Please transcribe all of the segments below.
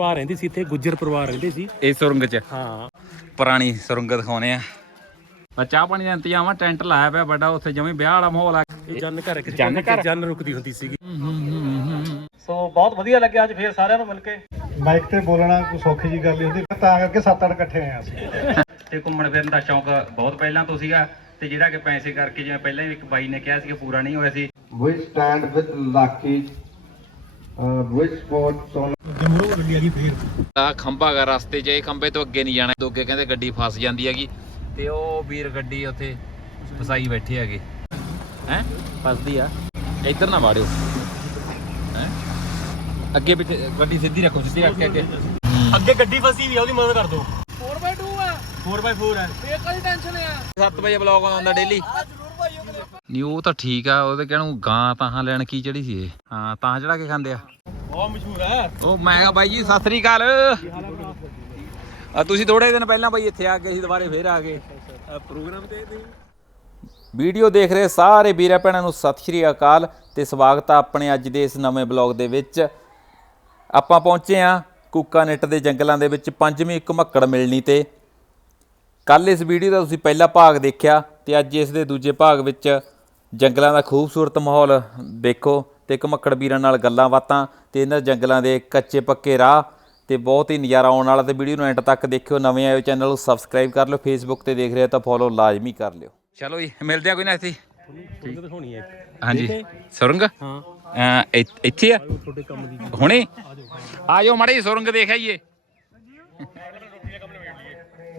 ਪਰਿਵਾਰ ਰਹਿੰਦੇ ਸੀ ਇੱਥੇ ਗੁੱਜਰ ਪਰਿਵਾਰ ਰਹਿੰਦੇ ਸੀ। ਇਹ ਸੁਰੰਗ 'ਚ? ਹਾਂ। ਪੁਰਾਣੀ ਸੁਰੰਗ ਦਿਖਾਉਣੇ ਆ। ਆ ਚਾਹ ਪਾਣੀ ਦਾ ਇੰਤਜ਼ਾਮ ਆ ਟੈਂਟ ਲਾਇਆ ਪਿਆ ਵੱਡਾ ਉੱਥੇ ਜਮੀ ਵਿਆਹ ਵਾਲਾ ਮਾਹੌਲ ਆ। ਇਹ ਜਨ ਘਰ ਇੱਕ ਜੰਨ ਘਰ? ਜਨ ਰੁਕਦੀ ਹੁੰਦੀ ਸੀਗੀ। ਸੋ ਬਹੁਤ ਵਧੀਆ ਲੱਗਿਆ ਅੱਜ ਫੇਰ ਸਾਰਿਆਂ ਨੂੰ ਮਿਲ ਕੇ। ਬਾਈਕ ਤੇ ਬੋਲਣਾ ਕੋਈ ਸੌਖੀ ਜੀ ਗੱਲ ਨਹੀਂ ਹੁੰਦੀ ਤਾਂ ਕਰਕੇ ਸੱਤ ਅੱਠ ਇਕੱਠੇ ਆਏ ਅਸੀਂ। ਤੇ ਘੁੰਮਣ ਫਿਰਨ ਦਾ ਸ਼ੌਂਕ ਬਹੁਤ ਪਹਿਲਾਂ ਤੋਂ ਸੀਗਾ ਤੇ ਜਿਹੜਾ ਕਿ ਪੈਸੇ ਕਰਕੇ ਜਿਵੇਂ ਪਹਿਲਾਂ ਹੀ ਇੱਕ ਬਾਈ ਨੇ ਕਿਹਾ ਸੀ ਕਿ ਪੂਰਾ ਨਹੀਂ ਹੋਇਆ ਸੀ। We stand with Lucky, ਆ ਫੇਰ ਆ ਖੰਭਾ ਗਾ ਰਸਤੇ 'ਚ ਇਹ ਖੰਭੇ ਤੋਂ ਅੱਗੇ ਨਹੀਂ ਜਾਣਾ। ਤੋਂ ਅੱਗੇ ਕਹਿੰਦੇ ਗੱਡੀ ਫਸ ਜਾਂਦੀ ਹੈਗੀ। ਤੇ ਉਹ ਵੀਰ ਗੱਡੀ ਉੱਥੇ ਫਸਾਈ ਬੈਠੇ ਹੈਗੇ। ਹੈ? ਫਸਦੀ ਆ। ਇੱਧਰ ਨਾ ਵਾੜਿਓ। ਹੈ? ਅੱਗੇ ਪਿੱਛੇ ਗੱਡੀ ਸਿੱਧੀ ਰੱਖੋ ਸਿੱਧੀ ਰੱਖ ਕੇ ਅੱਗੇ। ਅੱਗੇ ਗੱਡੀ ਫਸੀ ਵੀ ਆ ਉਹਦੀ ਮਦਦ ਕਰ ਦੋ। 4x2 ਆ। 4x4 ਆ। 7 ਵਜੇ ਬਲੌਗ ਆਉਂਦਾ ਡੇਲੀ ਨਹੀਂ ਉਹ ਤਾਂ ਠੀਕ ਆ ਉਹਦੇ ਕਹਿਣੂ ਗਾਂ ਤਾਂ ਲੈਣ ਕੀ ਚੜੀ ਸੀ ਇਹ? ਹਾਂ ਤਾਂ ਚੜਾ ਕੇ ਖਾਂਦੇ ਆ। ਬਹੁਤ ਮਸ਼ਹੂਰ ਹੈ। ਉਹ ਮੈਂ ਕਿਹਾ ਬਾਈ ਜੀ ਸਤਿ ਸ੍ਰੀ ਅਕਾਲ। ਆ ਤੁਸੀਂ ਥੋੜੇ ਦਿਨ ਪਹਿਲਾਂ ਬਾਈ ਇੱਥੇ ਆ ਗਏ ਸੀ ਦੁਬਾਰੇ ਫੇਰ ਆ ਗਏ। ਪ੍ਰੋਗਰਾਮ ਤੇ ਨਹੀਂ। ਵੀਡੀਓ ਦੇਖ ਰਹੇ ਸਾਰੇ ਵੀਰਾਂ ਭੈਣਾਂ ਨੂੰ ਸਤਿ ਸ਼੍ਰੀ ਅਕਾਲ ਤੇ ਸਵਾਗਤ ਆ ਆਪਣੇ ਅੱਜ ਦੇ ਇਸ ਨਵੇਂ ਬਲੌਗ ਦੇ ਵਿੱਚ। ਆਪਾਂ ਪਹੁੰਚੇ ਆ ਕੁੱਕਾਨੇਟ ਦੇ ਜੰਗਲਾਂ ਦੇ ਵਿੱਚ ਪੰਜਵੀਂ ਇੱਕ ਮੱਕੜ ਮਿਲਣੀ ਤੇ। ਕੱਲ ਇਸ ਵੀਡੀਓ ਦਾ ਤੁਸੀਂ ਪਹਿਲਾ ਭਾਗ ਦੇਖਿਆ ਤੇ ਅੱਜ ਇਸ ਦੇ ਦੂਜੇ ਭਾਗ ਵਿੱਚ ਜੰਗਲਾਂ ਦਾ ਖੂਬਸੂਰਤ ਮਾਹੌਲ ਦੇਖੋ ਤੇ ਘਮੱਕੜ ਵੀਰਾਂ ਨਾਲ ਗੱਲਾਂ ਬਾਤਾਂ ਤੇ ਇਹਨਾਂ ਜੰਗਲਾਂ ਦੇ ਕੱਚੇ ਪੱਕੇ ਰਾਹ ਤੇ ਬਹੁਤ ਹੀ ਨਜ਼ਾਰਾ ਆਉਣ ਵਾਲਾ ਤੇ ਵੀਡੀਓ ਨੂੰ ਐਂਡ ਤੱਕ ਦੇਖਿਓ। ਨਵੇਂ ਆਏ ਹੋ ਚੈਨਲ ਨੂੰ ਸਬਸਕ੍ਰਾਈਬ ਕਰ ਲਿਓ ਫੇਸਬੁੱਕ ਤੇ ਦੇਖ ਰਹੇ ਹੋ ਤਾਂ ਫੋਲੋ ਲਾਜ਼ਮੀ ਕਰ ਲਿਓ। ਚਲੋ ਜੀ ਮਿਲਦੇ ਆ ਕੋਈ ਨਾ ਇੱਥੇ। ਤੁਹਾਨੂੰ ਦਿਖਾਉਣੀ ਹੈ। ਹਾਂਜੀ। ਸੁਰੰਗ? ਹਾਂ। ਅਹ ਇ- ਇੱਥੇ ਆ? ਤੁਹਾਡੇ ਕੰਮ ਦੀ। ਹੁਣੇ? ਆ ਜਾਓ ਮਾੜੀ ਸੁਰੰਗ ਦੇਖ ਆਈਏ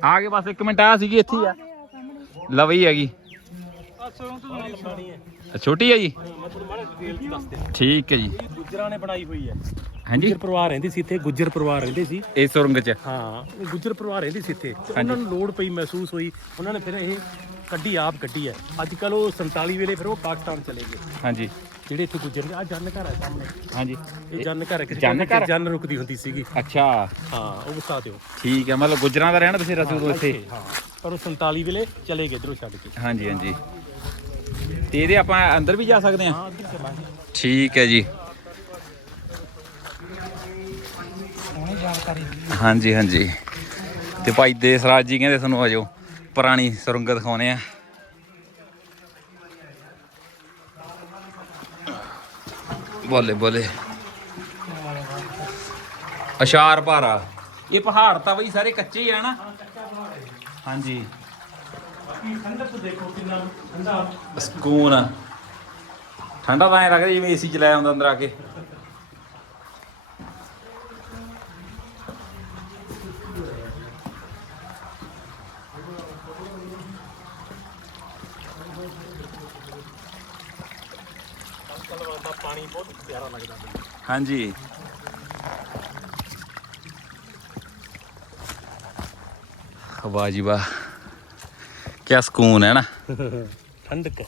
ਆ ਗਏ ਬਸ 1 ਮਿੰਟ ਆ ਸੀਗੀ ਇੱਥੇ ਹੀ ਆ। ਲਵਈ ਹੈਗੀ। ਛੋਟੀ ਹੈ ਜੀ? ਠੀਕ ਹੈ ਜੀ। ਗੁੱਜਰਾਂ ਨੇ ਬਣਾਈ ਹੋਈ ਹੈ ਹਾਂਜੀ? ਗੁੱਜਰ ਪਰਿਵਾਰ ਰਹਿੰਦੇ ਸੀ ਇੱਥੇ ਗੁੱਜਰ ਪਰਿਵਾਰ ਰਹਿੰਦੇ ਸੀ। ਇਹ ਸੁਰੰਗ 'ਚ? ਹਾਂ ਗੁੱਜਰ ਪਰਿਵਾਰ ਰਹਿੰਦੇ ਸੀ ਇੱਥੇ। ਤੇ ਉਹਨਾਂ ਨੂੰ ਲੋੜ ਪਈ ਮਹਿਸੂਸ ਹੋਈ। ਉਹਨਾਂ ਨੇ ਫਿਰ ਇਹ ਕੱਢੀ ਆਪ ਕੱਢੀ ਹੈ। ਅੱਜ ਕੱਲ ਉਹ 47 ਵੇਲੇ ਫਿਰ ਉਹ ਪਾਕਿਸਤਾਨ ਚਲੇ ਗਏ। ਹਾਂਜੀ। ਜਿਹੜੇ ਇੱਥੇ ਗੁੱਜਰ ਨੇ ਆ ਜਨ ਘਰ ਹੈ ਸਾਹਮਣੇ। ਹਾਂਜੀ। ਇਹ ਜਨ ਘਰ ਹੈ ਕਿਸੇ ਜਨ ਘਰ? ਜਨ ਰੁਕਦੀ ਹੁੰਦੀ ਸੀਗੀ। ਅੱਛਾ। ਹਾਂ ਉਹ ਵਸਾ ਦਿਓ ਠੀਕ ਹੈ ਮਤਲਬ ਗੁਜਰਾਂ ਦਾ ਰਹਿਣਾ ਬਸੇਰਾ ਸੀ ਉਦੋਂ ਇੱਥੇ। ਹਾਂ ਪਰ ਉਹ 47 ਵੇਲੇ ਚਲੇ ਗਏ ਇਧਰੋਂ ਛੱਡ ਕੇ। ਹਾਂਜੀ ਹਾਂਜੀ। ਤੇ ਇਹਦੇ ਆਪਾਂ ਅੰਦਰ ਵੀ ਜਾ ਸਕਦੇ ਚਲਾਂਗੇ ਠੀਕ ਹੈ ਜੀ। ਹਾਂਜੀ ਹਾਂਜੀ। ਤੇ ਭਾਈ ਦੇਸਰਾਜ ਜੀ ਕਹਿੰਦੇ ਤੁਹਾਨੂੰ ਆਜੋ ਪੁਰਾਣੀ ਸੁਰੰਗ ਦਿਖਾਉਣੇ ਆ ਬੋਲੇ ਬੋਲੇ। ਅਸ਼ਾਰ ਭਾਰਾ। ਇਹ ਪਹਾੜ ਤਾਂ ਬਈ ਸਾਰੇ ਕੱਚੇ ਹੀ ਆ ਨਾ। ਹਾਂਜੀ। ਠੰਡਕ ਦੇਖੋ ਕਿੰਨਾ ਠੰਡਾ ਸਕੂਨ ਆ। ਠੰਡਾ ਤਾਂ ਐ ਲੱਗਦਾ ਜਿਵੇਂ ਏਸੀ ਚਲਾਇਆ ਹੁੰਦਾ ਅੰਦਰ ਆ ਕੇ ਦਾ ਪਾਣੀ ਬਹੁਤ ਪਿਆਰਾ ਲੱਗਦਾ ਹਾਂਜੀ ਵਾਹ ਜੀ ਵਾਹ ਸਕੂਨ ਹੈ ਨਾ। ਠੰਡਕ।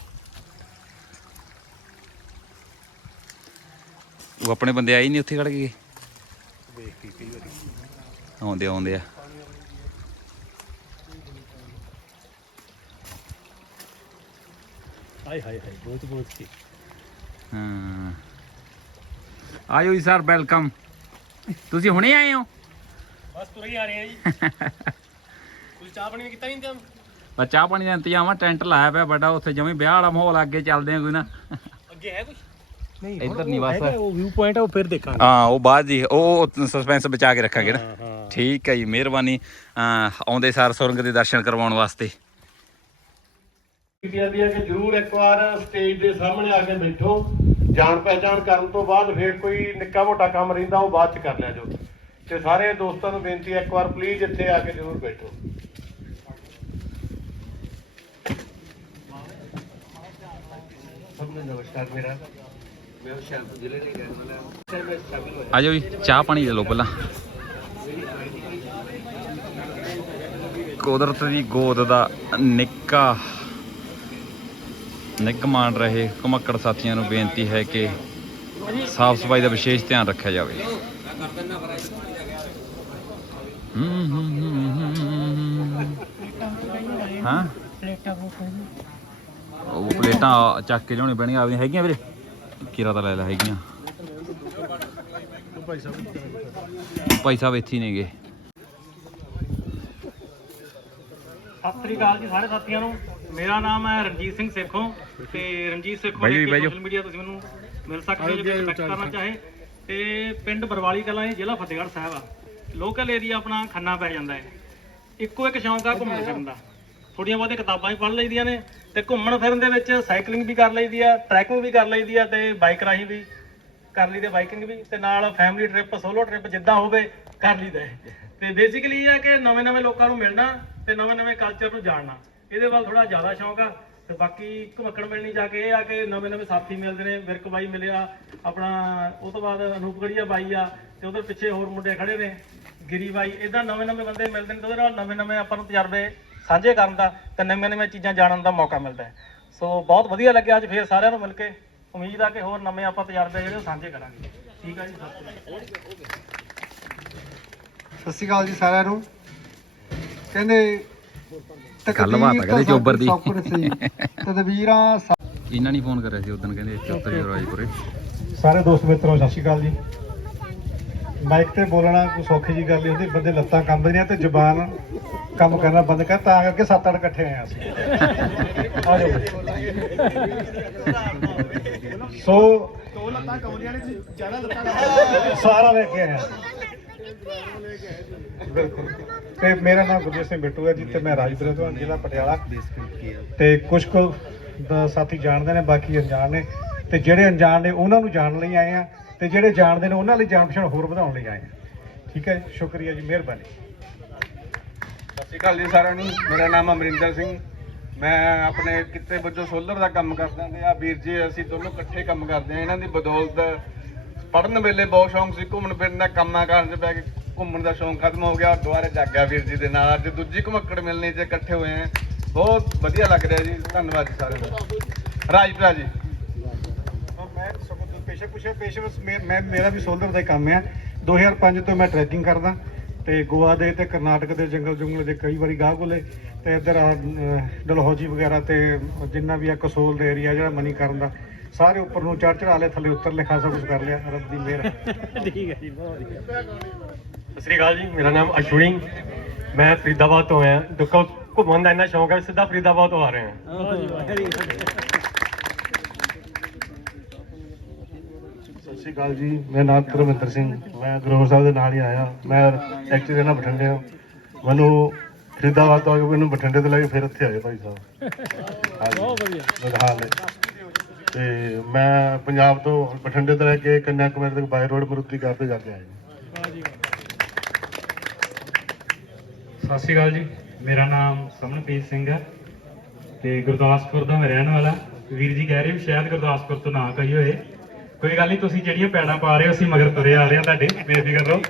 ਉਹ ਆਪਣੇ ਬੰਦੇ ਆਏ ਨਹੀਂ ਉੱਥੇ ਖੜ ਵਾਰੀ। ਆਉਂਦੇ ਆਉਂਦੇ ਆ। ਹਾਏ ਹਾਏ ਹਾਏ ਬਹੁਤ ਬਹੁਤ ਕੀ। ਹਾਂ। ਆਇਓ ਜੀ ਸਰ ਵੈਲਕਮ। ਤੁਸੀਂ ਹੁਣੇ ਆਏ ਹੋ? ਬਸ ਤੁਰ ਆ ਰਹੇ ਆ ਜੀ। ਕੋਈ ਚਾਹ ਪਾਣੀ ਕੀਤਾ ਨਹੀਂ ਤਾਂ ਬਸ ਚਾਹ ਪਾਣੀ ਦਾ ਇੰਤਜ਼ਾਮ ਆ ਟੈਂਟ ਲਾਇਆ ਪਿਆ ਵੱਡਾ ਉੱਥੇ ਜਮੀ ਵਿਆਹ ਵਾਲਾ ਮਾਹੌਲ ਆ, ਅੱਗੇ ਚੱਲਦੇ ਆ ਕੋਈ ਨਾ। ਅੱਗੇ ਹੈ ਕੁਝ ਨਹੀਂ ਇੱਧਰ ਹੁਣ ਨਹੀਂ ਉਹ ਬਸ। ਹੈਗਾ, ਉਹ ਵਿਊ ਪੁਆਇੰਟ ਆ ਉਹ ਫਿਰ ਦੇਖਾਂਗੇ। ਹਾਂ ਉਹ ਬਾਅਦ ਜੀ ਉਹ ਸਸਪੈਂਸ ਬਚਾ ਕੇ ਰੱਖਾਂਗੇ ਨਾ। ਹਾਂ ਹਾਂ। ਠੀਕ ਹੈ ਜੀ ਮਿਹਰਬਾਨੀ। ਅਹ ਆਉਂਦੇ ਸਾਰ ਸੁਰੰਗ ਦੇ ਦਰਸ਼ਨ ਕਰਵਾਉਣ ਵਾਸਤੇ। ਇੰਡੀਆ ਦੀ ਹੈ ਕਿ ਜਰੂਰ ਇੱਕ ਵਾਰ ਸਟੇਜ ਦੇ ਸਾਹਮਣੇ ਆ ਕੇ ਬੈਠੋ। ਜਾਣ ਪਹਿਚਾਣ ਕਰਨ ਤੋਂ ਬਾਅਦ ਫਿਰ ਕੋਈ ਨਿੱਕਾ ਮੋਟਾ ਕੰਮ ਰਹਿੰਦਾ ਉਹ ਬਾਅਦ ਚ ਕਰ ਲਿਆ ਜੋ। ਤੇ ਸਾਰੇ ਦੋਸਤਾਂ ਨੂੰ ਬੇਨਤੀ ਹੈ ਇੱਕ ਵਾਰ ਪਲੀਜ਼ ਇੱਥੇ ਆ ਕੇ ਜਰੂਰ ਬੈਠੋ। ਸਭ ਨੂੰ ਨਮਸਕਾਰ ਮੇਰਾ। ਮੈਂ ਹੁਸ਼ਿਆਰਪੁਰ ਜ਼ਿਲ੍ਹੇ ਦੇ ਰਹਿਣ ਵਾਲਾ ਹਾਂ। ਸਰ ਮੈਂ ਸ਼ਾਮਿਲ ਹੋਇਆ। ਆਜੋ ਜੀ ਚਾਹ ਪਾਣੀ ਲੈ ਲਓ ਪਹਿਲਾਂ। ਕੁਦਰਤ ਦੀ ਗੋਦ ਦਾ ਨਿੱਕਾ ਨਿੱਕ ਮਾਣ ਰਹੇ ਘਮੱਕੜ ਸਾਥੀਆਂ ਨੂੰ ਬੇਨਤੀ ਹੈ ਕਿ ਸਾਫ਼ ਸਫ਼ਾਈ ਦਾ ਵਿਸ਼ੇਸ਼ ਧਿਆਨ ਰੱਖਿਆ ਜਾਵੇ। ਹੂੰ, ਹੂੰ, ਹੂੰ, ਹੂੰ। ਹਾਂ ਉਹ ਪਲੇਟਾਂ ਚੱਕ ਕੇ ਲਿਆਉਣੀ ਪੈਣੀਆਂ ਆਪਦੀਆਂ ਹੈਗੀਆਂ ਵੀਰੇ? ਕੀਰਾ ਤਾਂ ਲੈ ਲੈ ਹੈਗੀਆਂ। ਭਾਈ ਸਾਹਿਬ ਇੱਥੇ ਨੇਗੇ। ਸਤਿ ਸ੍ਰੀ ਅਕਾਲ ਜੀ ਸਾਰੇ ਸਾਥੀਆਂ ਨੂੰ। ਮੇਰਾ ਨਾਮ ਹੈ ਰਣਜੀਤ ਸਿੰਘ ਸੇਖੋਂ ਤੇ ਰਣਜੀਤ ਸੇਖੋਂ ਬਾਈ ਜੀ, ਦੇ ਬਾਈ ਜੀ। ਸੋਸ਼ਲ ਮੀਡੀਆ ਤੁਸੀਂ ਮੈਨੂੰ ਮਿਲ ਸਕਦੇ ਹੋ ਜੇ ਕੰਟੈਕਟ ਕਰਨਾ ਚਾਹੇ ਤੇ ਪਿੰਡ ਬਰਵਾਲੀ ਕਲਾਂ ਜ਼ਿਲ੍ਹਾ ਫਤਿਹਗੜ੍ਹ ਸਾਹਿਬ ਆ। ਲੋਕਲ ਏਰੀਆ ਆਪਣਾ ਖੰਨਾ ਪੈ ਜਾਂਦਾ ਹੈ। ਇੱਕੋ ਇੱਕ ਸ਼ੌਂਕ ਆ ਘੁੰਮਣ ਫਿਰਨ ਦਾ। ਥੋੜੀਆਂ ਬਹੁਤੀਆਂ ਕਿਤਾਬਾਂ ਵੀ ਪੜ੍ਹ ਲਈਦੀਆਂ ਨੇ ਤੇ ਘੁੰਮਣ ਫਿਰਨ ਦੇ ਵਿੱਚ ਸਾਈਕਲਿੰਗ ਵੀ ਕਰ ਲਈਦੀ ਆ ਟਰੈਕਿੰਗ ਵੀ ਕਰ ਲਈਦੀ ਆ ਤੇ ਬਾਈਕ ਰਾਹੀਂ ਵੀ ਕਰ ਲਈਦੀ ਬਾਈਕਿੰਗ ਵੀ ਤੇ ਨਾਲ ਫੈਮਿਲੀ ਟ੍ਰਿਪ ਸੋਲੋ ਟ੍ਰਿਪ ਜਿੱਦਾਂ ਹੋਵੇ ਕਰ ਲਈਦਾ ਹੈ। ਤੇ ਬੇਸਿਕਲੀ ਇਹ ਆ ਕਿ ਨਵੇਂ-ਨਵੇਂ ਲੋਕਾਂ ਨੂੰ ਮਿਲਣਾ ਤੇ ਨਵੇਂ-ਨਵੇਂ ਕਲਚਰ ਨੂੰ ਜਾਣਨਾ ਇਹਦੇ ਵੱਲ ਥੋੜਾ ਜ਼ਿਆਦਾ ਸ਼ੌਂਕ ਆ ਤੇ ਬਾਕੀ ਘੁਮੱਕੜ ਮਿਲਣੀ ਜਾ ਕੇ ਇਹ ਆ ਕਿ ਨਵੇਂ-ਨਵੇਂ ਸਾਥੀ ਮਿਲਦੇ ਨੇ, ਵਿਰਕ ਬਾਈ ਮਿਲਿਆ ਆਪਣਾ ਉਹ ਤੋਂ ਬਾਅਦ ਅਨੂਪਗੜੀਆ ਬਾਈ ਆ ਤੇ ਉਧਰ ਪਿੱਛੇ ਹੋਰ ਮੁੰਡੇ ਖੜੇ ਨੇ ਗਿਰੀ ਬਾਈ ਇਦਾਂ ਨਵੇਂ-ਨਵੇਂ ਬੰਦੇ ਮਿਲਦੇ ਨੇ ਤੇ ਉਹਦੇ ਨਾਲ ਨਵੇਂ-ਨਵੇਂ ਆਪਾਂ ਨੂੰ ਤਜਰਬੇ ਸਾਂਝੇ ਕਰਨ ਦਾ ਤੇ ਨਵੀਆਂ-ਨਵੀਆਂ ਚੀਜ਼ਾਂ ਜਾਣਨ ਦਾ ਮੌਕਾ ਮਿਲਦਾ ਹੈ। ਸੋ ਬਹੁਤ ਵਧੀਆ ਲੱਗਿਆ ਅੱਜ ਫੇਰ ਸਾਰਿਆਂ ਨੂੰ ਮਿਲ ਕੇ। ਉਮੀਦ ਆ ਕਿ ਹੋਰ ਨਵੇਂ ਆਪਾਂ ਤਜਰਬੇ ਜਿਹੜੇ ਉਹ ਸਾਂਝੇ ਕਰਾਂਗੇ। ਠੀਕ ਆ ਜੀ ਸਤਿ ਸ਼੍ਰੀ ਅਕਾਲ। ਜੀ ਸਾਰਿਆਂ ਨੂੰ। ਕਹਿੰਦੇ ਗੱਲਬਾਤ ਆ ਕਹਿੰਦੇ ਚੋਬਰ ਦੀ। ਸਾ- ਇਹਨਾਂ ਨੇ ਫੋਨ ਕਰਿਆ ਸੀ ਉਦੋਂ ਕਹਿੰਦੇ ਜੀ ਰਾਜਪੁਰੇ। ਸਾਰੇ ਦੋਸਤ ਮਿੱਤਰੋ ਸਤਿ ਸ਼੍ਰੀ ਅਕਾਲ ਜੀ। ਮਾਈਕ ਤੇ ਬੋਲਣਾ ਕੋਈ ਸੌਖੀ ਜੀ ਗੱਲ ਨਹੀਂ ਹੁੰਦੀ, ਬੰਦੇ ਲੱਤਾਂ ਕੰਬਦੀਆਂ ਤੇ ਜ਼ੁਬਾਨ ਕੰਮ ਕਰਨਾ ਬੰਦ ਕਰ, ਤਾਂ ਕਰਕੇ ਸੱਤ ਅੱਠ ਇਕੱਠੇ ਆਏ ਹਾਂ ਅਸੀਂ। ਆ ਜਾਓ ਸੋ ਦੋ ਲੱਤਾਂ ਕੌਲੀਆਂ ਨੇ ਜ਼ਿਆਦਾ ਲੱਤਾਂ ਸਾਰਾ ਲੈ ਕੇ ਆਇਆ। ਬਿਲਕੁਲ ਤੇ ਮੇਰਾ ਨਾਮ ਗੁਰਜੀਤ ਸਿੰਘ ਬਿੱਟੂ ਹੈ ਜੀ ਤੇ ਮੈਂ ਰਾਜਪੁਰਾ ਤੋਂ ਜ਼ਿਲ੍ਹਾ ਪਟਿਆਲਾ। ਤੇ ਕੁਝ ਕੁ ਸਾਥੀ ਜਾਣਦੇ ਨੇ, ਬਾਕੀ ਅਣਜਾਣ ਨੇ। ਤੇ ਜਿਹੜੇ ਅਣਜਾਣ ਨੇ, ਉਹਨਾਂ ਨੂੰ ਜਾਣ ਲਈ ਆਏ ਆ ਤੇ ਜਿਹੜੇ ਜਾਣਦੇ ਨੇ ਉਹਨਾਂ ਲਈ ਜਾਣ ਪਛਾਣ ਹੋਰ ਵਧਾਉਣ ਲਈ ਆਏ ਹਾਂ। ਠੀਕ ਹੈ ਜੀ, ਸ਼ੁਕਰੀਆ ਜੀ ਮਿਹਰਬਾਨੀ। ਸਤਿ ਸ਼੍ਰੀ ਅਕਾਲ ਜੀ ਸਾਰਿਆਂ ਨੂੰ। ਮੇਰਾ ਨਾਮ ਅਮਰਿੰਦਰ ਸਿੰਘ। ਮੈਂ ਆਪਣੇ ਕਿੱਤੇ ਵਜੋਂ ਸੋਲਰ ਦਾ ਕੰਮ ਕਰਦਾ ਤੇ ਆ ਵੀਰ ਜੀ ਅਸੀਂ ਦੋਨੋਂ ਇਕੱਠੇ ਕੰਮ ਕਰਦੇ ਆ ਇਹਨਾਂ ਦੀ ਬਦੌਲਤ ਪੜਨ ਵੇਲੇ ਬਹੁਤ ਸ਼ੌਂਕ ਸੀ ਘੁੰਮਣ ਫਿਰਨ ਦਾ ਕੰਮਾਂ ਕਾਰਨ 'ਚ ਬੈ ਕੇ ਘੁੰਮਣ ਦਾ ਸ਼ੌਂਕ ਖਤਮ ਹੋ ਗਿਆ। ਦੁਬਾਰੇ ਜਾਗਿਆ ਵੀਰ ਜੀ ਦੇ ਨਾਲ। ਅੱਜ ਦੂਜੀ ਘੁਮੱਕੜ ਮਿਲਣੀ 'ਚ ਇਕੱਠੇ ਹੋਏ ਆ ਬਹੁਤ ਵਧੀਆ ਲੱਗ ਰਿਹਾ ਜੀ। ਧੰਨਵਾਦ ਜੀ ਸਾਰਿਆਂ ਦਾ। ਰਾਜਪੁਰਾ ਜੀ। ਪੇਸ਼ੇ ਪੁੱਛਿਆ ਪੇਸ਼ੇ ਵਿੱਚ ਮੈਂ ਮੇਰਾ ਵੀ ਸੋਲਰ ਦਾ ਕੰਮ ਹੈ। 2005 ਤੋਂ ਮੈਂ ਟਰੈਕਿੰਗ ਕਰਦਾ। ਤੇ ਗੋਆ ਦੇ ਤੇ ਕਰਨਾਟਕ ਦੇ ਜੰਗਲ ਜੁੰਗਲ ਦੇ ਕਈ ਵਾਰੀ ਗਾਹ ਕੋਲੇ ਤੇ ਇੱਧਰ ਡਲਹੌਜੀ ਵਗੈਰਾ ਤੇ ਜਿੰਨਾ ਵੀ ਆ ਕਸੋਲ ਦਾ ਏਰੀਆ ਜਿਹੜਾ ਮਨੀ ਕਰਨ ਦਾ ਸਾਰੇ ਉੱਪਰ ਨੂੰ ਚੜ ਚੜਾ ਲਿਆ ਥੱਲੇ ਉੱਤਰ ਲਿਆ ਖਾਸਾ ਕੁਝ ਕਰ ਲਿਆ। ਰੱਬ ਦੀ ਮਿਹਰ। ਠੀਕ ਹੈ ਜੀ ਬਹੁਤ ਵਧੀਆ। ਸਤਿ ਸ੍ਰੀ ਅਕਾਲ ਜੀ ਮੇਰਾ ਨਾਮ ਅਸ਼ਵਿਨ। ਮੈਂ ਫਰੀਦਾਬਾਦ ਤੋਂ ਆਇਆ। ਦੁੱਖੋ ਘੁੰਮਣ ਦਾ ਇੰਨਾ ਸ਼ੌਂਕ ਹੈ ਸਿੱਧਾ ਫਰੀਦਾਬਾਦ ਤੋਂ ਆ ਰਹੇ ਹਾਂ ਵਾਹ ਜੀ ਵਾਹ very good। ਸਤਿ ਸ਼੍ਰੀ ਅਕਾਲ ਜੀ। ਮੇਰਾ ਨਾਮ ਗੁਰਵਿੰਦਰ ਸਿੰਘ। ਮੈਂ ਗੁਰੂ ਸਾਹਿਬ ਦੇ ਨਾਲ ਹੀ ਆਇਆ। ਮੈਂ ਐਕਚੁਅਲੀ ਨਾ ਬਠਿੰਡੇ ਹਾਂ ਮੈਨੂੰ ਫਰੀਦਾਬਾਦ ਤੋਂ ਆ ਕੇ ਮੈਨੂੰ ਬਠਿੰਡੇ ਤੋਂ ਲੈ ਕੇ ਫਿਰ ਇੱਥੇ ਆਏ ਭਾਈ ਸਾਹਿਬ। ਬਹੁਤ ਵਧੀਆ। ਬਦਹਾਲ ਹੈ ਤੇ ਮੈਂ ਪੰਜਾਬ ਤੋਂ ਬਠਿੰਡੇ ਤੋਂ ਲੈ ਕੇ ਕੰਨਿਆ ਕੁਮਾਰੀ ਤੱਕ ਬਾਈ ਰੋਡ ਮਰੂਤੀ ਕਰਦੇ ਜਾਂਦੇ ਆਏ ਜੀ। ਸਤਿ ਸ੍ਰੀ ਅਕਾਲ ਜੀ। ਮੇਰਾ ਨਾਮ ਸਮਨਪ੍ਰੀਤ ਸਿੰਘ ਹੈ ਤੇ ਗੁਰਦਾਸਪੁਰ ਦਾ ਮੈਂ ਰਹਿਣ ਵਾਲਾ। ਵੀਰ ਜੀ ਕਹਿ ਰਹੇ ਵੀ ਸ਼ਾਇਦ ਗੁਰਦਾਸਪੁਰ ਤੋਂ ਨਾ ਕਹੀ ਹੋਏ। ਕੋਈ ਗੱਲ ਨਹੀਂ ਤੁਸੀਂ ਜਿਹੜੀਆਂ ਪੈੜਾਂ ਪਾ ਰਹੇ ਹੋ ਅਸੀਂ ਮਗਰ ਤੁਰੇ ਆ ਰਹੇ ਹਾਂ ਤੁਹਾਡੇ ਬੇਫਿਕਰ ਰਹੋ।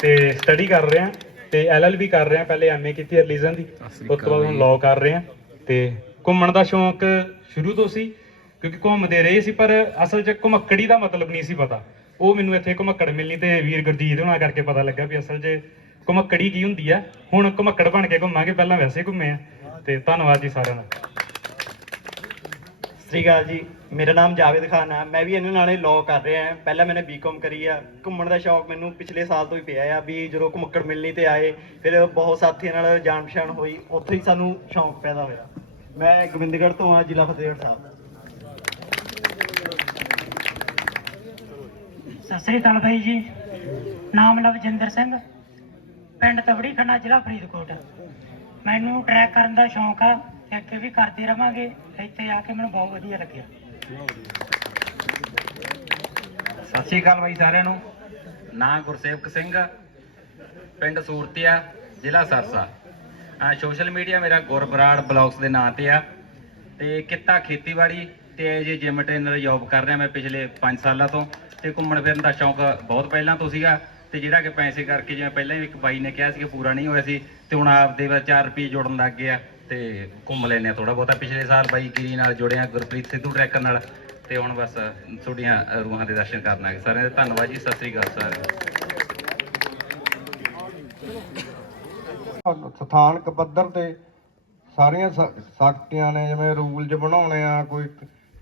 ਤੇ ਸਟੱਡੀ ਕਰ ਰਹੇ ਹਾਂ ਤੇ ਐਲਐਲਬੀ ਕਰ ਰਹੇ ਹਾਂ ਪਹਿਲੇ ਐਮਏ ਕੀਤੀ ਰਿਲੀਜਨ ਦੀ ਉਸ ਤੋਂ ਬਾਅਦ ਹੁਣ ਲਾਅ ਕਰ ਰਹੇ ਹਾਂ। ਤੇ ਘੁੰਮਣ ਦਾ ਸ਼ੌਂਕ ਸ਼ੁਰੂ ਤੋਂ ਸੀ ਕਿਉਂਕਿ ਘੁੰਮਦੇ ਰਹੇ ਸੀ ਪਰ ਅਸਲ 'ਚ ਘੁਮੱਕੜੀ ਦਾ ਮਤਲਬ ਨਹੀਂ ਸੀ ਪਤਾ। ਉਹ ਮੈਨੂੰ ਇੱਥੇ ਘੁਮੱਕੜ ਮਿਲਣੀ ਤੇ ਵੀਰ ਗੁਰਜੀਤ ਹੋਣਾ ਕਰਕੇ ਪਤਾ ਲੱਗਾ ਵੀ ਅਸਲ 'ਚ ਘੁਮੱਕੜੀ ਕੀ ਹੁੰਦੀ ਆ। ਹੁਣ ਘੁਮੱਕੜ ਬਣ ਕੇ ਘੁੰਮਾਂਗੇ ਪਹਿਲਾਂ ਵੈਸੇ ਘੁੰਮੇ ਆ। ਤੇ ਧੰਨਵਾਦ ਜੀ ਸਾਰਿਆਂ ਦਾ। ਸ਼੍ਰੀ ਅਕਾਲ ਜੀ। ਮੇਰਾ ਨਾਮ ਜਾਵੇਦ ਖਾਨ ਹੈ ਮੈਂ ਵੀ ਇਹਨਾਂ ਨਾਲੇ ਲਾਅ ਕਰ ਰਿਹਾ ਹਾਂ। ਪਹਿਲਾਂ ਮੈंने ਬੀਕਾਮ ਕਰੀ ਆ। ਘੁੰਮਣ ਦਾ ਸ਼ੌਕ ਮੈਨੂੰ ਪਿਛਲੇ ਸਾਲ ਤੋਂ ਹੀ ਪਿਆ ਆ ਵੀ ਜਦੋਂ ਘੁਮੱਕੜ ਮਿਲਣੀ ਤੇ ਆਏ, ਫਿਰ ਬਹੁਤ ਸਾਥੀਆਂ ਨਾਲ ਜਾਣ ਪਛਾਣ ਹੋਈ। ਉੱਥੇ ਹੀ ਸਾਨੂੰ ਸ਼ੌਕ ਪੈਦਾ ਹੋਇਆ। ਮੈਂ ਗੋਬਿੰਦਗੜ੍ਹ ਤੋਂ ਆ, ਜ਼ਿਲ੍ਹਾ ਫਤਿਹਗੜ੍ਹ ਸਾਹਿਬ। ਸਤਿ ਸ੍ਰੀ ਅਕਾਲ ਬਾਈ ਜੀ। ਨਾਮ ਲਵਜਿੰਦਰ ਸਿੰਘ। ਪਿੰਡ ਤਵੜੀ ਖੰਨਾ, ਜ਼ਿਲ੍ਹਾ ਫਰੀਦਕੋਟ। ਮੈਨੂੰ ਟਰੈਕ ਕਰਨ ਦਾ ਸ਼ੌਂਕ ਆ। ਤੇ ਅੱਗੇ ਵੀ ਕਰਦੇ ਰਵਾਂਗੇ, ਇੱਥੇ ਆ ਕੇ ਮੈਨੂੰ ਬਹੁਤ ਵਧੀਆ ਲੱਗਿਆ। ਸਤਿ ਸ਼੍ਰੀ ਅਕਾਲ ਬਾਈ ਸਾਰਿਆਂ ਨੂੰ। ਨਾਂ ਗੁਰਸੇਵਕ ਸਿੰਘ, ਪਿੰਡ ਸੂਰਤੀਆ, ਜ਼ਿਲ੍ਹਾ ਸਰਸਾ। ਆ ਸੋਸ਼ਲ ਮੀਡੀਆ ਮੇਰਾ ਗੁਰਬਰਾੜ ਬਲੌਗਸ ਦੇ ਨਾਂ ਤੇ ਆ। ਤੇ ਕਿੱਤਾ ਖੇਤੀਬਾੜੀ ਤੇ ਜੇ ਜਿਮ ਟ੍ਰੇਨਰ ਜੌਬ ਕਰ ਰਿਹਾ ਮੈਂ ਪਿਛਲੇ 5 ਸਾਲਾਂ ਤੋਂ। ਤੇ ਘੁੰਮਣ ਫਿਰਨ ਦਾ ਸ਼ੌਂਕ ਬਹੁਤ ਪਹਿਲਾਂ ਤੋਂ ਸੀਗਾ। ਤੇ ਜਿਹੜਾ ਕਿ ਪੈਸੇ ਕਰਕੇ ਜਿਵੇਂ ਪਹਿਲਾਂ ਵੀ ਇੱਕ ਬਾਈ ਨੇ ਕਿਹਾ ਸੀ ਕਿ ਪੂਰਾ ਨਹੀਂ ਹੋਇਆ ਸੀ। ਤੇ ਹੁਣ ਆਪਦੇ ਵਿੱਚ 4 ਰੁਪਏ ਜੋੜਨ ਲੱਗ ਗਿਆ ਤੇ ਘੁੰਮ ਲੈਨੇ ਆ ਥੋੜਾ ਬਹੁਤਾ। ਪਿਛਲੇ ਸਾਲ ਬਾਈ ਗਿਰੀ ਨਾਲ ਜੁੜਿਆ ਗੁਰਪ੍ਰੀਤ ਸਿੱਧੂ ਟਰੈਕਰ ਨਾਲ। ਤੇ ਹੁਣ ਬਸ ਤੁਹਾਡੀਆਂ ਰੂਹਾਂ ਦੇ ਦਰਸ਼ਨ ਕਰਨ ਆ ਸਾਰਿਆਂ ਦਾ ਧੰਨਵਾਦ ਜੀ, ਸਤਿ ਸ੍ਰੀ ਅਕਾਲ ਸਾਰਿਆਂ ਸਥਾਨਕ ਪੱਧਰ ਤੇ ਸਾਰੀਆਂ ਸ- ਨੇ, ਜਿਵੇਂ ਰੂਲਜ਼ ਬਣਾਉਣੇ ਆ, ਕੋਈ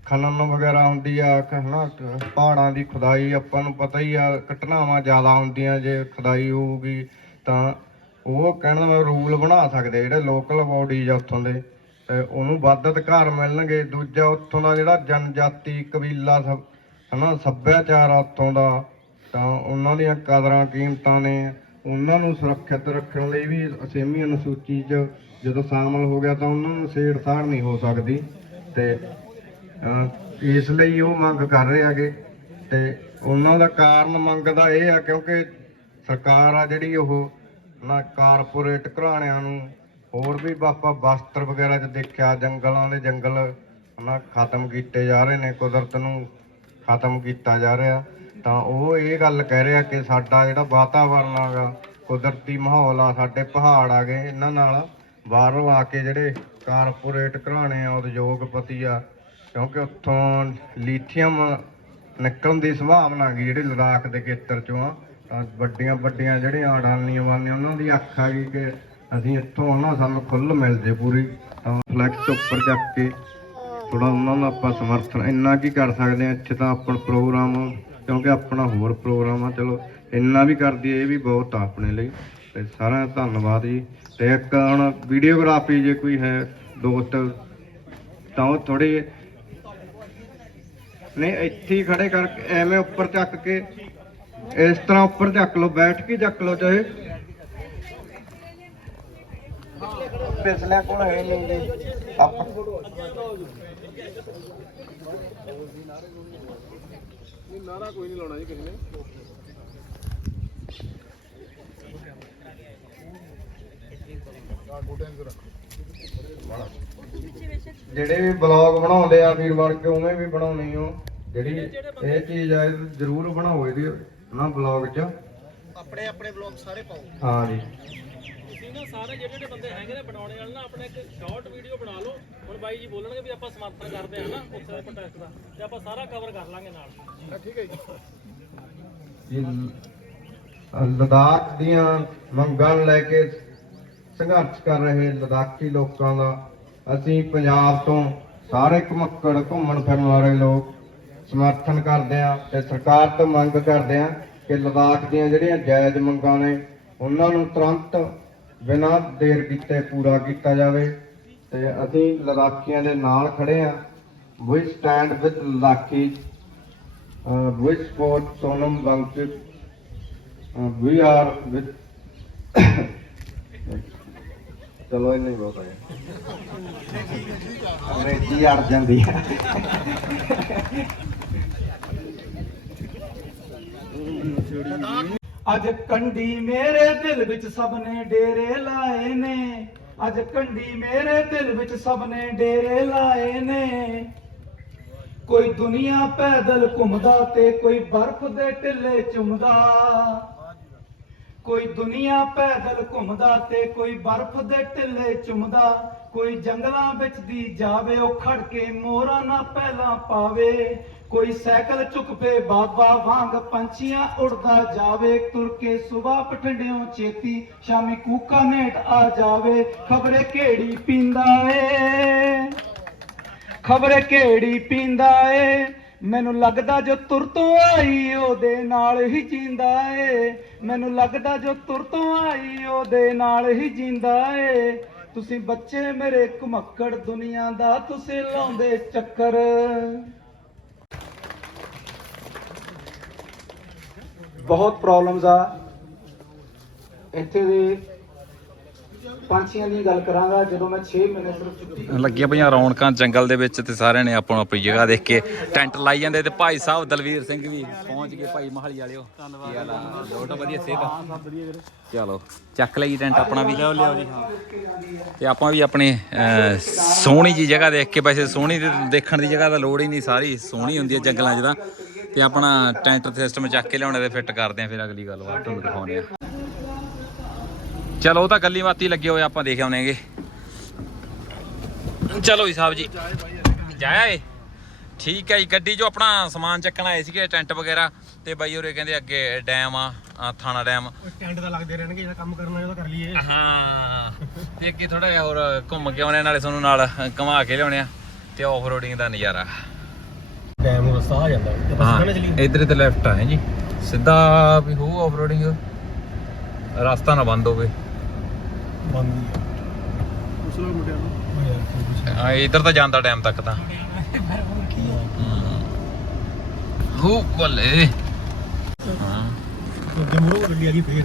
ਖਨਨ ਵਗੈਰਾ ਹੁੰਦੀ ਆ ਹਨਾ ਪਹਾੜਾਂ ਦੀ ਖੁਦਾਈ ਆਪਾਂ ਨੂੰ ਪਤਾ ਹੀ ਆ, ਘਟਨਾਵਾਂ ਜ਼ਿਆਦਾ ਹੁੰਦੀਆਂ, ਜੇ ਖੁਦਾਈ ਹੋਊਗੀ ਤਾਂ ਉਹ ਕਹਿਣ ਦਾ ਰੂਲ ਬਣਾ ਸਕਦੇ ਜਿਹੜੇ ਲੋਕਲ ਬਾਡੀਜ਼ ਆ ਉੱਥੋਂ ਦੇ, ਤੇ ਉਹਨੂੰ ਵੱਧ ਅਧਿਕਾਰ ਮਿਲਣਗੇ। ਦੂਜਾ ਉੱਥੋਂ ਦਾ ਜਿਹੜਾ ਜਨਜਾਤੀ, ਕਬੀਲਾ ਸਭ, ਹਨਾ, ਸੱਭਿਆਚਾਰ ਆ ਉੱਥੋਂ ਦਾ, ਤਾਂ ਉਹਨਾਂ ਦੀਆਂ ਕਦਰਾਂ, ਕੀਮਤਾਂ ਨੇ, ਉਹਨਾਂ ਨੂੰ ਸੁਰੱਖਿਅਤ ਰੱਖਣ ਲਈ ਵੀ ਅਸੇਮੀ ਅਨੁਸੂਚੀ 'ਚ ਜਦੋਂ ਸ਼ਾਮਲ ਹੋ ਗਿਆ ਤਾਂ ਉਹਨਾਂ ਨੂੰ ਛੇੜਛਾੜ ਨਹੀਂ ਹੋ ਸਕਦੀ। ਤੇ ਇਸ ਲਈ ਉਹ ਮੰਗ ਕਰ ਰਹੇ ਹੈਗੇ। ਤੇ ਉਹਨਾਂ ਦਾ ਕਾਰਨ ਮੰਗ ਦਾ ਇਹ ਆ ਕਿਉਂਕਿ ਸਰਕਾਰ ਆ ਜਿਹੜੀ ਉਹ ਨਾ ਕਾਰਪੋਰੇਟ ਘਰਾਣਿਆਂ ਨੂੰ ਹੋਰ ਵੀ ਆਪਾਂ ਵਸਤਰ ਵਗੈਰਾ 'ਚ ਦੇਖਿਆ, ਜੰਗਲਾਂ ਦੇ ਜੰਗਲ ਨਾ ਖਤਮ ਕੀਤੇ ਜਾ ਰਹੇ ਨੇ, ਕੁਦਰਤ ਨੂੰ ਖਤਮ ਕੀਤਾ ਜਾ ਰਿਹਾ। ਤਾਂ ਉਹ ਇਹ ਗੱਲ ਕਹਿ ਰਿਹਾ ਕਿ ਸਾਡਾ ਜਿਹੜਾ ਵਾਤਾਵਰਨ ਆਗਾ, ਕੁਦਰਤੀ ਮਾਹੌਲ ਆ, ਸਾਡੇ ਪਹਾੜ ਆ ਗਏ ਇਹਨਾਂ ਨਾਲ ਬਾਹਰੋਂ ਆ ਕੇ ਜਿਹੜੇ ਕਾਰਪੋਰੇਟ ਘਰਾਣੇ ਆ, ਉਦਯੋਗਪਤੀ ਆ, ਕਿਉਂਕਿ ਉੱਥੋਂ ਲੀਥੀਅਮ ਨਿਕਲਣ ਦੀ ਸੰਭਾਵਨਾ ਹੈਗੀ, ਜਿਹੜੇ ਲਦਾਖ ਦੇ ਖੇਤਰ ਚੋਂ ਆ। ਵੱਡੀਆਂ ਵੱਡੀਆਂ ਜਿਹੜੀਆਂ ਅਡਾਨੀਆਂ ਵਾਲੀਆਂ ਉਹਨਾਂ ਦੀ ਅੱਖ ਹੈਗੀ ਕਿ ਅਸੀਂ ਇੱਥੋਂ ਨਾ ਸਾਨੂੰ ਖੁੱਲ ਮਿਲ ਜੇ ਪੂਰੀ। ਤਾਂ ਫਲੈਕਸ ਉੱਪਰ ਜਾ ਕੇ ਥੋੜਾ ਉਹਨਾਂ ਦਾ ਆਪਾਂ ਸਮਰਥਨ, ਇੰਨਾ ਕੀ ਕਰ ਸਕਦੇ ਆ, ਇੱਥੇ ਤਾਂ ਆਪਣਾ ਪ੍ਰੋਗਰਾਮ ਕਿਉਂਕਿ ਆਪਣਾ ਹੋਰ ਪ੍ਰੋਗਰਾਮ ਆ, ਚਲੋ ਇੰਨਾ ਵੀ ਕਰ ਦਈਏ, ਇਹ ਵੀ ਬਹੁਤ ਆ ਆਪਣੇ ਲਈ। ਤੇ ਸਾਰਿਆਂ ਦਾ ਧੰਨਵਾਦ ਜੀ। ਤੇ ਇੱਕ ਹੁਣ ਵੀਡੀਓਗ੍ਰਾਫੀ ਜੇ ਕੋਈ ਹੈ ਦੋਸਤ ਤਾਂ ਉਹ ਥੋੜੀ ਨਹੀਂ, ਇੱਥੇ ਹੀ ਖੜੇ ਕਰਕੇ, ਐਵੇਂ ਉੱਪਰ ਚੱਕ ਕੇ ਇਸ ਤਰ੍ਹਾਂ ਉੱਪਰ ਚੱਕ ਲਓ, ਬੈਠ ਕੇ ਚੱਕ ਲਓ ਚਾਹੇ। ਪਿਛਲੇ ਕੋਲ ਹੈ ਨਹੀਂ ਜੀ, ਆਪਾਂ। ਜਿਹੜੇ ਵੀ ਬਲੌਗ ਬਣਾਉਂਦੇ ਆ ਵੀਰ ਵਰਗ ਉਵੇਂ ਵੀ ਬਣਾਉਣੀ ਹੋ? ਜਿਹੜੀ ਇਹ ਚੀਜ਼ ਆ ਜ਼ਰੂਰ ਬਣਾਓ ਇਹਦੀ। ਨਾ ਬਲੌਗ 'ਚ। ਆਪਣੇ ਆਪਣੇ ਬਲੌਗ ਸਾਰੇ ਪਾਓ। ਹਾਂ ਜੀ। ਤੁਸੀਂ ਨਾ ਸਾਰੇ ਜਿਹੜੇ ਜਿਹੜੇ ਬੰਦੇ ਹੈਗੇ ਨੇ ਬਣਾਉਣੇ ਵਾਲੇ ਨਾ ਆਪਣਾ ਇੱਕ ਸ਼ਾਰਟ ਵੀਡੀਓ ਬਣਾ ਲਓ। ਹੁਣ ਬਾਈ ਜੀ ਬੋਲਣਗੇ ਵੀ ਆਪਾਂ ਸਮਰਥਨ ਕਰਦੇ ਆ ਨਾ ਉੱਥੇ ਦੇ ਪ੍ਰੋਟੈਸਟ ਦਾ। ਤੇ ਆਪਾਂ ਸਾਰਾ ਕਵਰ ਕਰ ਲਾਂਗੇ ਨਾਲ। ਜੀ। ਲ- ਲਦਾਖ ਦੀਆਂ ਮੰਗਾਂ ਨੂੰ ਲੈ ਕੇ ਸੰਘਰਸ਼ ਕਰ ਰਹੇ ਲਦਾਖੀ ਲੋਕਾਂ ਦਾ। ਅਸੀਂ ਪੰਜਾਬ ਤੋਂ ਸਾਰੇ ਘੁਮੱਕੜ ਘੁੰਮਣ ਫਿਰਨ ਵਾਲੇ ਲੋਕ ਸਮਰਥਨ ਕਰਦੇ ਆ ਤੇ ਸਰਕਾਰ ਤੋਂ ਮੰਗ ਕਰਦੇ ਆ ਕਿ ਲਦਾਖ ਦੀਆਂ ਜਿਹੜੀਆਂ ਜਾਇਜ਼ ਮੰਗਾਂ ਨੇ ਉਹਨਾਂ ਨੂੰ ਤੁਰੰਤ ਬਿਨਾਂ ਦੇਰ ਕੀਤੇ ਪੂਰਾ ਕੀਤਾ ਜਾਵੇ। ਤੇ ਅਸੀਂ ਲਦਾਖੀਆਂ ਦੇ ਨਾਲ ਖੜੇ ਆ। ਵੀ stand with Ladakhi uh, we support Sonam Wangchuk. Uh, we ਚਲੋ ਇੰਨਾ ਹੀ ਬਹੁਤ ਹੈ ਅੰਗਰੇਜ਼ੀ ਅੜ ਜਾਂਦੀ ਹੈ ਅੱਜ ਕੰਢੀ ਮੇਰੇ ਦਿਲ ਵਿੱਚ ਸਭ ਨੇ ਡੇਰੇ ਲਾਏ ਨੇ। ਅੱਜ ਕੰਢੀ ਮੇਰੇ ਦਿਲ ਵਿੱਚ ਸਭ ਨੇ ਡੇਰੇ ਲਾਏ ਨੇ। ਕੋਈ ਦੁਨੀਆ ਪੈਦਲ ਘੁੰਮਦਾ ਤੇ ਕੋਈ ਬਰਫ਼ ਦੇ ਟਿੱਲੇ ਚੁੰਮਦਾ। ਕੋਈ ਦੁਨੀਆ ਪੈਦਲ ਘੁੰਮਦਾ ਤੇ ਕੋਈ ਬਰਫ਼ ਦੇ ਟਿੱਲੇ ਚੁੰਮਦਾ। ਕੋਈ ਜੰਗਲਾਂ ਵਿੱਚ ਦੀ ਜਾਵੇ, ਉਹ ਖੜ ਕੇ ਮੋਹਰਾਂ ਨਾ ਪਹਿਲਾਂ ਪਾਵੇ। ਕੋਈ ਸਾਈਕਲ ਚੁੱਕ ਪੇ ਬਾਬਾ ਵਾਂਗ ਪੰਛੀਆਂ ਉੜਦਾ ਜਾਵੇ, ਤੁਰ ਕੇ ਸੁਬਾ ਪਠੰਡਿਓਂ ਛੇਤੀ ਸ਼ਾਮੀ ਕੂਕਾ ਨੇਟ ਆ ਜਾਵੇ, ਖਬਰੇ ਕਿਹੜੀ ਪੀਂਦਾ ਏ। ਖਬਰੇ ਕਿਹੜੀ ਪੀਂਦਾ ਏ, ਮੈਨੂੰ ਲੱਗਦਾ ਜੋ ਤੁਰ ਤੋਂ ਆਈ ਉਹਦੇ ਨਾਲ ਹੀ ਜਿੰਦਾ ਏ। ਮੈਨੂੰ ਲੱਗਦਾ ਜੋ ਤੁਰ ਤੋਂ ਆਈ ਉਹਦੇ ਨਾਲ ਹੀ ਜਿੰਦਾ ਏ। ਤੁਸੀਂ ਬੱਚੇ ਮੇਰੇ ਘੁਮੱਕੜ ਦੁਨੀਆ ਦਾ ਤੁਸੀਂ ਲਾਉਂਦੇ ਚੱਕਰ। ਬਹੁਤ ਪ੍ਰੋਬਲਮਸ ਆ। ਇੱਥੇ ਦੇ ਪੰਛੀਆਂ ਦੀ ਗੱਲ ਕਰਾਂਗਾ ਜਦੋਂ ਮੈਂ 6 ਮਹੀਨੇ ਸਿਰਫ ਛੁੱਟੀ ਲੱਗੀਆਂ ਪਈਆਂ ਰੌਣਕਾਂ ਜੰਗਲ ਦੇ ਵਿੱਚ ਤੇ ਸਾਰਿਆਂ ਨੇ ਆਪੋ ਆਪਣੀ ਜਗ੍ਹਾ ਦੇਖ ਕੇ ਟੈਂਟ ਲਾਈ ਜਾਂਦੇ ਤੇ ਭਾਈ ਸਾਹਿਬ ਦਲਵੀਰ ਸਿੰਘ ਵੀ ਪਹੁੰਚ ਗਏ ਭਾਈ ਮਹਾਲੀ ਵਾਲਿਓ। ਆ? ਲੋਟ ਵਧੀਆ ਸਿਹਤ ਚਲੋ ਚੱਕ ਲਈ ਟੈਂਟ ਆਪਣਾ ਵੀ। ਲਿਓ ਲਿਓ ਜੀ। ਤੇ ਆਪਾਂ ਵੀ ਆਪਣੀ ਸੋਹਣੀ ਜੀ ਜਗ੍ਹਾ ਦੇਖ ਕੇ ਵੈਸੇ ਸੋਹਣੀ ਦੇਖਣ ਦੀ ਜਗ੍ਹਾ ਤਾਂ ਲੋੜ ਹੀ ਨਹੀਂ ਸਾਰੀ ਸੋਹਣੀ ਹੁੰਦੀ ਹੈ ਜੰਗਲਾਂ 'ਚ ਤਾਂ। ਤੇ ਆਪਣਾ ਟੈਂਟ ਸਿਸਟਮ ਚੱਕ ਕੇ ਲਿਆਉਣੇ ਤੇ ਫਿੱਟ ਕਰਦੇ ਆ ਫਿਰ ਅਗਲੀ ਗੱਲਬਾਤ ਤੁਹਾਨੂੰ ਦਿਖਾਉਂਦੇ ਆ। ਚਲੋ ਉਹ ਤਾਂ ਗੱਲੀ ਬਾਤੀ ਲੱਗੇ ਹੋਏ ਆਪਾਂ ਦੇਖ ਆਉਣੇਗੇ ਚਲੋ ਜੀ ਸਾਹਿਬ ਜੀ ਜਾਇਆ ਏ? ਠੀਕ ਹੈ ਜੀ ਗੱਡੀ 'ਚੋਂ ਆਪਣਾ ਸਮਾਨ ਚੱਕਣ ਆਏ ਸੀਗੇ ਟੈਂਟ ਵਗੈਰਾ ਤੇ ਬਾਈ ਹੋਰੇ ਕਹਿੰਦੇ ਅੱਗੇ ਡੈਮ ਆ ਆ ਥਾਣਾ ਡੈਮ। ਟੈਂਟ ਤਾਂ ਲੱਗਦੇ ਰਹਿਣਗੇ ਜਿਹੜਾ ਕੰਮ ਕਰਨਾ ਉਹਦਾ ਕਰ ਲਈਏ। ਹਾਂ ਤੇ ਅੱਗੇ ਥੋੜਾ ਜਿਹਾ ਹੋਰ ਘੁੰਮ ਕੇ ਆਉਣੇ ਨਾਲੇ ਤੁਹਾਨੂੰ ਨਾਲ ਘੁਮਾ ਕੇ ਲਿਆਉਣੇ ਆ ਤੇ ਆਫ ਰੋਡਿੰਗ ਦਾ ਨਜ਼ਾਰਾ। ਰਸਤਾ ਆ ਜਾਂਦਾ। ਤੇ ਆਪਾਂ ਸਿੱਧਾ ਨਾ ਚੱਲੀਏ। ਇਧਰ ਤੇ ਲੈਫਟ ਆ ਹੈ ਜੀ। ਸਿੱਧਾ ਵੀ ਹੋ ਆਫਰੋਡਿੰਗ ਰਸਤਾ ਨਾ ਬੰਦ ਹੋਵੇ। ਬੰਦ ਉਸਲਾ ਮੁੰਡਿਆਂ ਨੂੰ। ਆ ਇਧਰ ਤਾਂ ਜਾਂਦਾ ਟਾਈਮ ਤੱਕ ਤਾਂ। ਹੋ। ਬੱਲੇ ਹਾਂ। ਅੱਗੇ ਮੂਰੋਂ ਗੱਡੀ ਆ ਗਈ ਫੇਰ।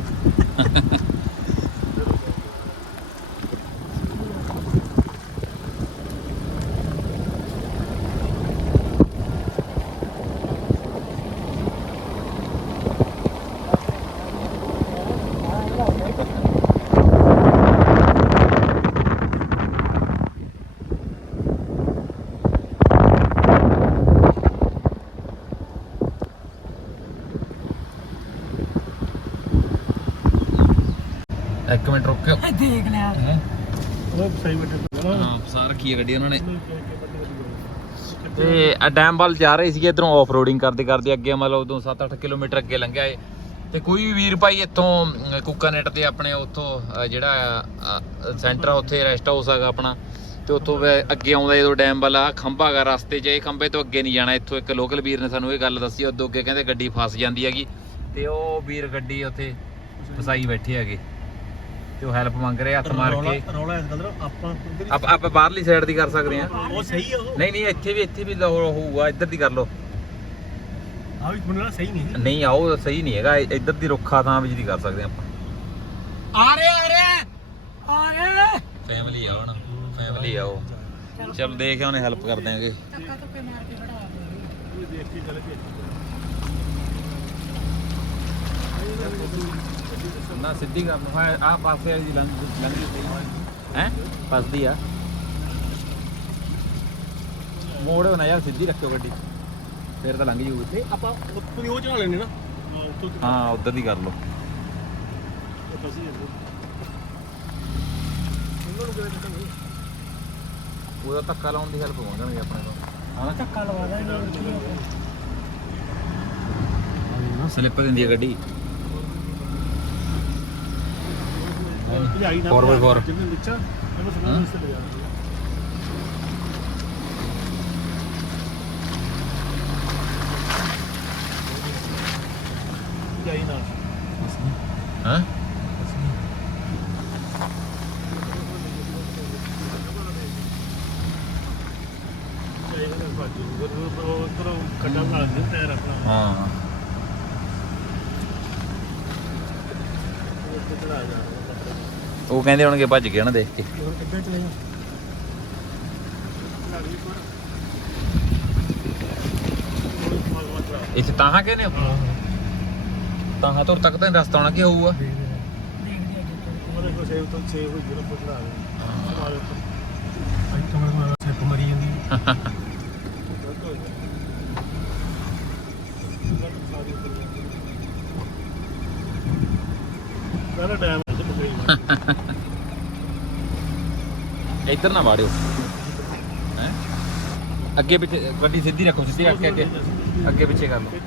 ਇੱਕ ਮਿੰਟ ਰੁਕਿਓ ਦੇਖ ਲਿਆ। ਉਹ ਸਹੀ ਬੈਠੇ ਹਾਂ ਫਸਾ ਰੱਖੀ ਹੈ ਗੱਡੀ ਉਹਨਾਂ ਨੇ। ਤੇ ਆ ਡੈਮ ਵੱਲ ਜਾ ਰਹੇ ਸੀਗੇ ਇਧਰੋਂ ਆਫ ਰੋਡਿੰਗ ਕਰਦੇ ਕਰਦੇ ਅੱਗੇ ਮਤਲਬ ਉਦੋਂ 7-8 ਕਿਲੋਮੀਟਰ ਅੱਗੇ ਲੰਘਿਆ ਏ। ਤੇ ਕੋਈ ਵੀ ਵੀਰ ਭਾਈ ਇੱਥੋਂ ਕੁੱਕਾਨੇਟ ਤੇ ਆਪਣੇ ਉੱਥੋਂ ਅ, ਜਿਹੜਾ ਸੈਂਟਰ ਆ ਉੱਥੇ ਰੈਸਟ ਹਾਊਸ ਹੈਗਾ ਆਪਣਾ। ਤੇ ਉੱਥੋਂ ਵੈ- ਅੱਗੇ ਆਉਂਦਾ ਜਦੋਂ ਡੈਮ ਵੱਲ ਆ ਖੰਭਾ ਹੈਗਾ ਰਸਤੇ 'ਚ ਇਹ ਖੰਭੇ ਤੋਂ ਅੱਗੇ ਨਹੀਂ ਜਾਣਾ। ਇੱਥੋਂ ਇੱਕ ਲੋਕਲ ਵੀਰ ਨੇ ਸਾਨੂੰ ਇਹ ਗੱਲ ਦੱਸੀ ਉਦੋਂ ਅੱਗੇ ਕਹਿੰਦੇ ਗੱਡੀ ਫਸ ਜਾਂਦੀ ਹੈਗੀ। ਤੇ ਉਹ ਵੀਰ ਗੱਡੀ ਉੱਥੇ ਫਸਾਈ ਬੈਠੇ ਹੈਗੇ। ਤੇ ਉਹ ਹੈਲਪ ਮੰਗ ਰਹੇ ਹੱਥ ਮਾਰ ਕੇ। ਰੌਲਾ ਇਸ ਗੱਲ ਦਾ ਆਪਾਂ ਬਾਹਰਲੀ ਸਾਈਡ ਦੀ ਕਰ ਸਕਦੇ ਆ। ਉਹ ਸਹੀ ਆ ਉਹ। ਨਹੀਂ ਨਹੀਂ ਇੱਥੇ ਵੀ ਇੱਥੇ ਵੀ ਹੋਊਗਾ ਇੱਧਰ ਦੀ ਕਰ ਲਓ। ਆ ਵੀ ਮੁੰਡਾ ਸਹੀ ਨਹੀਂ ਨਹੀਂ ਆਓ ਸਹੀ ਨਹੀਂ ਹੈਗਾ ਇੱਧਰ ਦੀ ਰੁੱਖਾ ਥਾਂ ਵਿੱਚ ਦੀ ਕਰ ਸਕਦੇ ਆਪਾਂ। ਆ ਰਿਹਾ ਆ ਰਿਹਾ ਆ ਰਿਹਾ। ਫੈਮਿਲੀ ਆਓ ਨਾ ਫੈਮਿਲੀ ਆਓ ਚਲ ਦੇਖ ਉਹਨੇ ਹੈਲਪ ਕਰ ਦਿਆਂਗੇ ਧੱਕਾ ਧੱਕੇ ਮਾਰ ਕੇ ਖੜਾ ਦੇਖ ਕੇ ਚੱਲ ਕੇ ਨਾ ਸਿੱਧੀ ਕਰ ਲਓ ਆ ਪਾਸੇ ਵਾਲੀ ਲੰਘ ਲੰਘੀ ਸਹੀ। ਹੈ? ਫਸਦੀ ਆ। ਮੋੜ ਨਾ ਯਾਰ ਸਿੱਧੀ ਰੱਖਿਓ ਗੱਡੀ। ਫਿਰ ਤਾਂ ਲੰਘ ਜੂਗੀ। ਨਹੀਂ ਆਪਾਂ ਉੱਥੋਂ ਦੀ ਉਹ ਚੜਾ ਲੈਣੇ ਨਾ। ਹਾਂ, ਉੱਥੋਂ ਦੀ। ਹਾਂ ਉਧਰ ਦੀ ਕਰ ਲਓ। ਨੂੰ ਉਹਦਾ ਧੱਕਾ ਲਾਉਣ ਦੀ ਹੈਲਪ ਮੰਗਣਗੇ ਆਪਣੇ ਤੋਂ ਹਾਂ ਧੱਕਾ ਲਵਾ ਦਾਂਗੇ ਸਲਿੱਪ ਦਿੰਦੀ ਹੈ ਗੱਡੀ। ਭਜਾਈ ਨਾ by four. ਜਿੰਨੇ ਵਿੱਚ ਹਾਂ। ਸਮਝ ਨਹੀਂ ਲਿਆ ਭਜਾਈ ਨਾ ਹਾਂ ਭਜਾਈ ਨਾ ਭਾਜੀ ਉਹ ਉਧਰੋਂ ਖੱਡਾ ਨਾਲ ਦੇ ਟਾਇਰ ਆਪਣਾ ਹਾਂ ਉੱਤੇ ਚੜਾ ਜਾ ਉਹ ਕਹਿੰਦੇ ਹੋਣਗੇ ਭੱਜ ਗਏ ਨਾ ਦੇਖ ਕੇ। ਇੱਥੇ ਤਾਹਾਂ ਕਹਿੰਦੇ ਹੋ? ਤਾਹਾਂ ਤੋਂ ਤੱਕ ਤਾਂ ਰਸਤਾ ਹੋਣਾ, ਕਿ ਹੋਊਗਾ? ਉਹਦੇ ਜਿਹੜਾ ਪੁੱਛਦਾ ਆ ਇੱਥੋਂ ਮੈਂ ਸਿੱਪ ਮਰੀ ਜਾਂਦੀ ਗਲਤ ਹੋ ਗਿਆ ਗਲਤ ਸਾਰੀ ਦੁਨੀਆ ਪਹਿਲਾ ਟਾਈਮ ਹੈ ਜਿੱਥੇ ਗਈ ਇੱਧਰ ਨਾ ਵਾੜਿਓ। ਹੈ? ਅੱਗੇ ਪਿੱਛੇ ਗੱਡੀ ਸਿੱਧੀ ਰੱਖੋ ਸਿੱਧੀ ਰੱਖ ਕੇ ਅੱਗੇ। ਅੱਗੇ ਪਿੱਛੇ ਕਰ ਲਓ।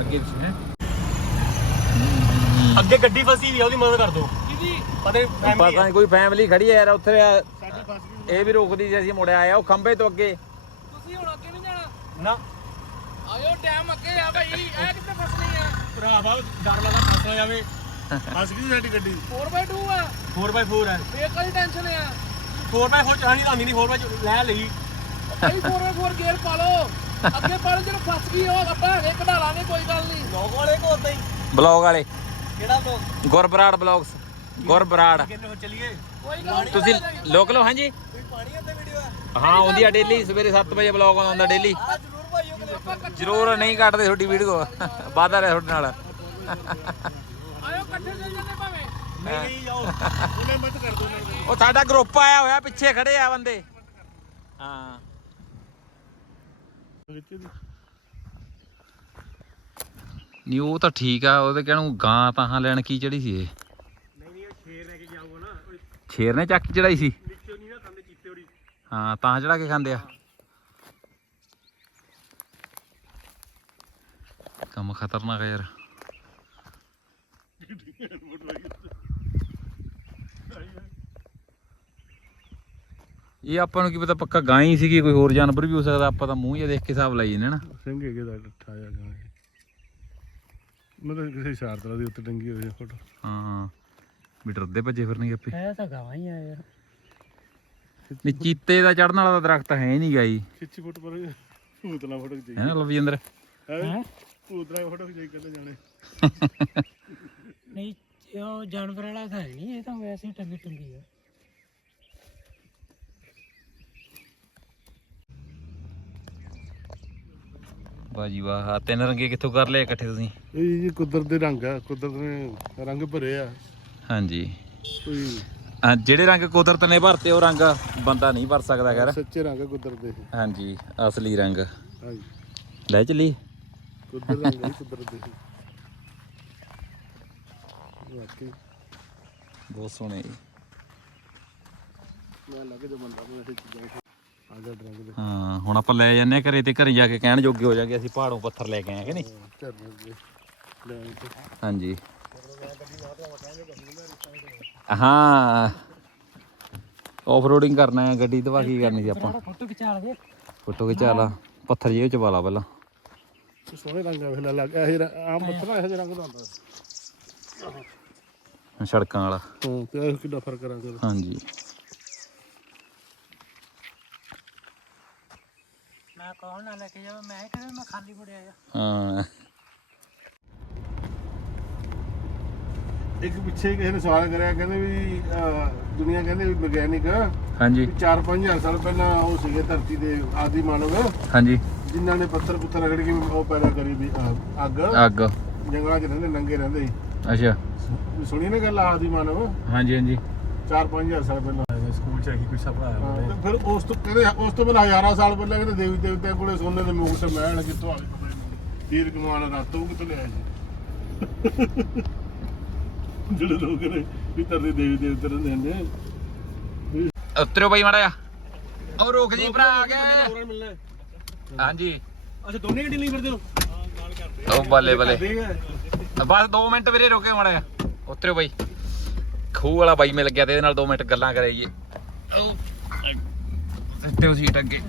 ਅੱਗੇ ਪਿੱਛੇ ਹੈ? ਅੱਗੇ ਗੱਡੀ ਫਸੀ ਵੀ ਆ ਉਹਦੀ ਮਦਦ ਕਰ ਦੋ ਕਿਹਦੀ ਪਤਾ ਨਹੀਂ ਪਤਾ ਨਹੀਂ ਕੋਈ ਫੈਮਿਲੀ ਖੜੀ ਹੈ ਯਾਰ ਉੱਥੇ ਆ- ਇਹ ਵੀ ਰੁਕਦੀ ਜੇ ਅਸੀਂ ਮੁੜਿਆ ਆਇਆ ਉਹ ਖੰਭੇ ਤੋਂ ਅੱਗੇ। ਤੁਸੀਂ ਹੁਣ ਅੱਗੇ ਨਹੀਂ ਜਾਣਾ? ਨਾ। ਆਇਓ ਟਾਈਮ ਅੱਗੇ ਆ ਭਾਈ ਇਹ ਕਿੱਥੇ ਫਸਣੀ ਆ? ਭਰਾ ਬਾਬ ਡਰ ਲੱਗਾ ਫਸ ਜਾਵੇ। ਫਸ ਗਈ ਸਾਡੀ ਗੱਡੀ। 4x2 ਆ। 4x4 ਹੈ ਫੇਰ ਕਾਹਦੀ ਟੈਨਸ਼ਨ ਆ। 4x4 ਚਾਹਣੀ ਲਾਂਦੀ ਨਹੀਂ 4x ਲੈ ਲਈ। ਭਾਈ 4x4 ਗੇਅਰ ਪਾ ਲਓ। ਅੱਗੇ ਪਾ ਲਓ ਜਦੋਂ ਫਸ ਗਈ ਉਹ ਆਪਾਂ ਹੈਗੇ ਕਢਾ ਲਾਂਗੇ ਕੋਈ ਗੱਲ ਨਹੀਂ। ਲੋਕ ਵਾਲੇ ਕੋ ਉਦਾਂ ਹੀ? ਬਲੌਗ ਵਾਲੇ। ਕਿਹੜਾ ਤੋਂ ਗੁਰਬਰਾੜ ਬਲੌਗਸ। ਗੁਰਬਰਾੜ। ਕਿੰਨੇ ਹੋ ਚੱਲੀਏ। ਕੋਈ ਗੱਲ ਨੀ। ਤੁਸੀਂ ਲੋਕਲ ਹੋ ਹਾਂਜੀ। ਕੋਈ ਪਾਣੀ ਉੱਤੇ ਵੀਡੀਓ ਆ? ਹਾਂ ਆਉਂਦੀ ਆ ਡੇਲੀ ਸਵੇਰੇ 7 ਵਜੇ ਬਲੌਗ ਆਉਂਦਾ ਡੇਲੀ ਜ਼ਰੂਰ ਨਹੀਂ ਕੱਟਦੇ ਤੁਹਾਡੀ ਵੀਡੀਓ ਵਾਦਾ ਰਿਹਾ ਤੁਹਾਡੇ ਨਾਲ ਆਇਓ ਇਕੱਠੇ ਚੱਲ ਜਾਂਦੇ ਭਾਵੇਂ ਨਹੀਂ ਨਹੀਂ ਜਾਓ। ਉਹਨੇ ਮਤ ਕਰ ਦੋ ਉਹਨਾਂ ਨੂੰ ਉਹ ਸਾਡਾ ਗਰੁੱਪ ਆਇਆ ਹੋਇਆ ਪਿੱਛੇ ਖੜੇ ਆ ਬੰਦੇ। ਹਾਂ। ਨਹੀਂ ਉਹ ਤਾਂ ਠੀਕ ਆ ਉਹਦੇ ਕਹਿਣੂ ਗਾਂ ਤਾਂ ਲੈਣ ਕੀ ਚੜੀ ਸੀ ਇਹ? ਨਹੀਂ ਨਹੀਂ ਉਹ ਸ਼ੇਰ ਲੈ ਕੇ ਜਾਊਗਾ ਨਾ। ਉਹ ਸ਼ੇਰ ਨੇ ਚੱਕ ਚੜਾਈ ਸੀ? ਨੀਚੇ ਨਹੀਂ ਨਾ ਖਾਂਦੇ ਚੀਤੇ ਉਰੀ ਹਾਂ ਤਾਂ ਚੜਾ ਕੇ ਖਾਂਦੇ ਆ। ਕੰਮ ਖਤਰਨਾਕ ਹੈ ਯਾਰ। ਇਹ ਆਪਾਂ ਨੂੰ ਕੀ ਪਤਾ ਪੱਕਾ ਗਾਂ ਹੀ ਸੀਗੀ ਕੋਈ ਹੋਰ ਜਾਨਵਰ ਵੀ ਹੋ ਸਕਦਾ ਆਪਾਂ ਤਾਂ ਮੂੰਹ ਜਿਹਾ ਦੇਖ ਕੇ ਹਿਸਾਬ ਲਾਈ ਜੰਨੇ ਨਾ। ਸਿੰਘ ਹੈਗੇ ਦਾ ਠਾ ਜਾ ਗਾ ਮਤਲਬ ਕਿਸੇ ਸ਼ਾਰਤ ਦੀ ਉੱਤੇ ਟੰਗੀ ਹੋਈ ਫੋਟੋ। ਹਾਂ ਹਾਂ। ਵੀ ਡਰਦੇ ਭੱਜੇ ਫਿਰਨਗੇ ਆਪੇ। ਇਹ ਤਾਂ ਗਾਵਾਂ ਹੀ ਆ ਯਾਰ। ਨਹੀਂ ਚੀਤੇ ਦਾ ਚੜਨ ਵਾਲਾ ਤਾਂ ਦਰਖਤ ਹੈ ਨਹੀਂ ਗਾਈ ਖਿੱਚੀ ਫੋਟੋ ਪਰ ਭੂਤਨਾ ਫੋਟੋ ਹੈ ਨਾ ਲਵਜਿੰਦਰ? ਹੈ? ਭੂਤਨਾ ਫੋਟੋ ਖਿਚਾਈ ਕੱਲੇ ਜਾਣੇ। ਨਹੀਂ ਉਹ ਜਾਨਵਰ ਵਾਲਾ ਤਾਂ ਹੈ ਨਹੀਂ ਇਹ ਤਾਂ ਵੈਸੇ ਹੀ ਟੰਗੀ ਟੰਗੀ ਆ। ਬਾਜੀ ਵਾਹ ਆਹ ਤਿੰਨ ਰੰਗੇ ਕਿੱਥੋਂ ਕਰ ਲਏ ਇਕੱਠੇ ਤੁਸੀਂ? ਇਹ ਜੀ ਕੁਦਰਤ ਦੇ ਰੰਗ ਆ ਕੁਦਰਤ ਨੇ ਰੰਗ ਭਰੇ ਆ। ਹਾਂਜੀ। ਕੋਈ ਜਿਹੜੇ ਰੰਗ ਕੁਦਰਤ ਨੇ ਭਰਤੇ ਉਹ ਰੰਗ ਬੰਦਾ ਨਹੀਂ ਭਰ ਸਕਦਾ ਖੈਰ। ਸੱਚੇ ਰੰਗ ਆ ਕੁਦਰਤ ਦੇ। ਹਾਂਜੀ ਅਸਲੀ ਰੰਗ। ਹਾਂਜੀ। ਲੈ ਚੱਲੀ। ਕੁਦਰਤ ਰੰਗ ਆ ਜੀ ਕੁਦਰਤ ਦੇ। ਵਾਕਈ। ਬਹੁਤ ਸੋਹਣੇ ਜੀ। ਮੈਂ ਲੱਗ ਜਾ ਬੰਦਾ ਨੂੰ ਇਹ ਚੀਜ਼ਾਂ ਆ ਜਾ ਦੇ। ਹਾਂ ਹੁਣ ਆਪਾਂ ਲੈ ਜਾਂਦੇ ਹਾਂ ਘਰੇ ਤੇ ਘਰੇ ਜਾ ਕੇ ਕਹਿਣ ਜੋਗੇ ਹੋ ਜਾਗੇ ਅਸੀਂ ਪਹਾੜੋਂ ਪੱਥਰ ਲੈ ਕੇ ਆਏ ਕਿ ਨਹੀਂ? ਝਰਨੇ ਦੇ ਲੈ ਤੇ ਹਾਂਜੀ। ਹਾਂ। ਆਫਰੋਡਿੰਗ ਕਰਨਾ ਹੈ ਗੱਡੀ ਦਵਾ ਕੀ ਕਰਨੀ ਸੀ ਆਪਾਂ। ਫੋਟੋ ਖਿਚਾ ਲਗੇ ਫੋਟੋ ਖਿਚਾ ਲਾ। ਪੱਥਰ ਜਿਹੇ ਚ ਪਾ ਲਾ ਪਹਿਲਾਂ। ਸੋਹਣੇ ਰੰਗ ਆ ਵੇਲਾ ਲੱਗ ਇਹ ਰ- ਆਮ ਪੱਥਰ ਇਹੋ ਜਿਹੇ ਰੰਗ ਦਾ ਹੁੰਦਾ ਸੜਕਾਂ ਵਾਲਾ। ਹਾਂ ਤੇ ਇਹ ਕਿੰਨਾ ਫ਼ਰਕ ਰੰਗ ਦਾ। ਹਾਂਜੀ। ਮੈਂ ਕੌਣ ਨਾ ਲੈ ਕੇ ਜਾਵਾਂ ਮੈਂ ਕਿਹਾ ਮੈਂ ਖਾਲੀ ਮੁੜਿਆ ਆ। ਹਾਂ। ਇੱਕ ਪਿੱਛੇ ਕਿਸੇ ਨੇ ਸਵਾਲ ਕਰਿਆ ਕਹਿੰਦੇ ਵੀ ਅਹ, ਦੁਨੀਆ ਕਹਿੰਦੇ ਵੀ ਵਿਗਿਆਨਿਕ ਹਾਂਜੀ। 4-5000 ਸਾਲ ਪਹਿਲਾਂ ਉਹ ਸੀਗੇ ਧਰਤੀ ਦੇ ਆਦੀ ਮਾਨਵ। ਹਾਂਜੀ। ਜਿਨ੍ਹਾਂ ਨੇ ਪੱਥਰ ਪੁੱਤਰ ਰਗੜ ਕੇ ਉਹ ਪੈਦਾ ਕਰੀ ਵੀ ਅੱਗ ਅੱਗ ਜੰਗਲਾਂ 'ਚ ਰਹਿੰਦੇ ਨੰਗੇ ਰਹਿੰਦੇ ਸੀ ਅੱਛਾ ਸੁਣੀ ਨਾ ਗੱਲ ਆਦੀ ਮਾਨਵ ਹਾਂਜੀ ਹਾਂਜੀ 4-5000 ਸਾਲ ਪਹਿਲਾਂ ਸਕੂਲ ਚ ਹੀ ਕੋਈ ਸਪੜਾ ਹਾਂ, ਤੇ ਫਿਰ ਉਸ ਤੋਂ ਕਹਿੰਦੇ ਉਸ ਤੋਂ ਬਾਅਦ ਹਜ਼ਾਰਾਂ ਸਾਲ ਪਹਿਲਾਂ ਕਹਿੰਦੇ ਦੇਵੀ ਦੇਵਤਿਆਂ ਕੋਲੇ ਸੋਨੇ ਦੇ ਮੁਕਟ ਮਹਿਲ ਕਿੱਥੋਂ ਆ ਗਏ ਤੀਰ ਕਮਾਨ ਰਾਤੋਂ ਕਿੱਥੋਂ ਲਿਆਏ ਜੀ ਜਿਹੜੇ ਲੋਕ ਨੇ ਵੀ ਤਰਦੇ ਦੇਵੀ ਦੇਵਤੇ ਰਹਿੰਦੇ ਨੇ ਉਤਰਿਓ ਬਾਈ ਮਾੜਾ ਜਾ ਉਹ ਰੁਕ ਜੀ ਭਰਾ ਆ ਗਿਆ ਮਿਲਣਾ ਹਾਂਜੀ। ਅੱਛਾ ਦੋਨੇ ਗੱਡੀ ਲਈ ਫਿਰਦੇ ਹੋ? ਉਹ ਬੱਲੇ ਬੱਲੇ। ਬਸ 2 ਮਿੰਟ ਵੀਰੇ ਰੁਕੇ ਮਾੜਾ ਉਤਰਿਓ ਬਾਈ। ਖੂਹ ਵਾਲਾ ਬਾਈ ਮਿਲ ਗਿਆ ਤੇ ਇਹਦੇ ਨਾਲ 2 ਮਿੰਟ ਗੱਲਾਂ ਕਰਾਈਏ। ਸਿੱਟਿਓ ਸੀਟ ਅੱਗੇ।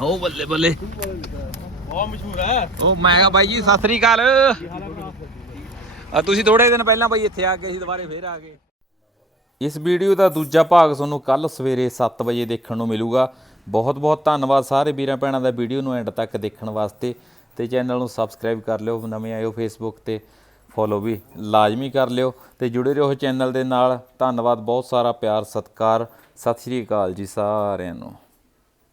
ਉਹ ਬੱਲੇ ਬੱਲੇ। ਬਹੁਤ ਮਸ਼ਹੂਰ ਹੈ। ਉਹ ਮੈਂ ਕਿਹਾ ਬਾਈ ਜੀ ਸਤਿ ਸ੍ਰੀ ਅਕਾਲ। ਆ ਤੁਸੀਂ ਥੋੜੇ ਦਿਨ ਪਹਿਲਾਂ ਬਾਈ ਇੱਥੇ ਆ ਗਏ ਸੀ ਦੁਬਾਰੇ ਫੇਰ ਆ ਗਏ। ਇਸ ਵੀਡੀਓ ਦਾ ਦੂਜਾ ਭਾਗ ਤੁਹਾਨੂੰ ਕੱਲ ਸਵੇਰੇ 7 ਵਜੇ ਦੇਖਣ ਨੂੰ ਮਿਲੂਗਾ। ਬਹੁਤ ਬਹੁਤ ਧੰਨਵਾਦ ਸਾਰੇ ਵੀਰਾਂ ਭੈਣਾਂ ਦਾ ਵੀਡੀਓ ਨੂੰ ਐਂਡ ਤੱਕ ਦੇਖਣ ਵਾਸਤੇ ਤੇ ਚੈਨਲ ਨੂੰ ਸਬਸਕ੍ਰਾਈਬ ਕਰ ਲਿਓ, ਨਵੇਂ ਆਇਓ ਫੇਸਬੁੱਕ ਤੇ ਫੋਲੋ ਵੀ ਲਾਜ਼ਮੀ ਕਰ ਲਿਓ ਤੇ ਜੁੜੇ ਰਹੋ ਚੈਨਲ ਦੇ ਨਾਲ। ਧੰਨਵਾਦ, ਬਹੁਤ ਸਾਰਾ ਪਿਆਰ, ਸਤਿਕਾਰ, ਸਤਿ ਸ਼੍ਰੀ ਅਕਾਲ ਜੀ ਸਾਰਿਆਂ ਨੂੰ।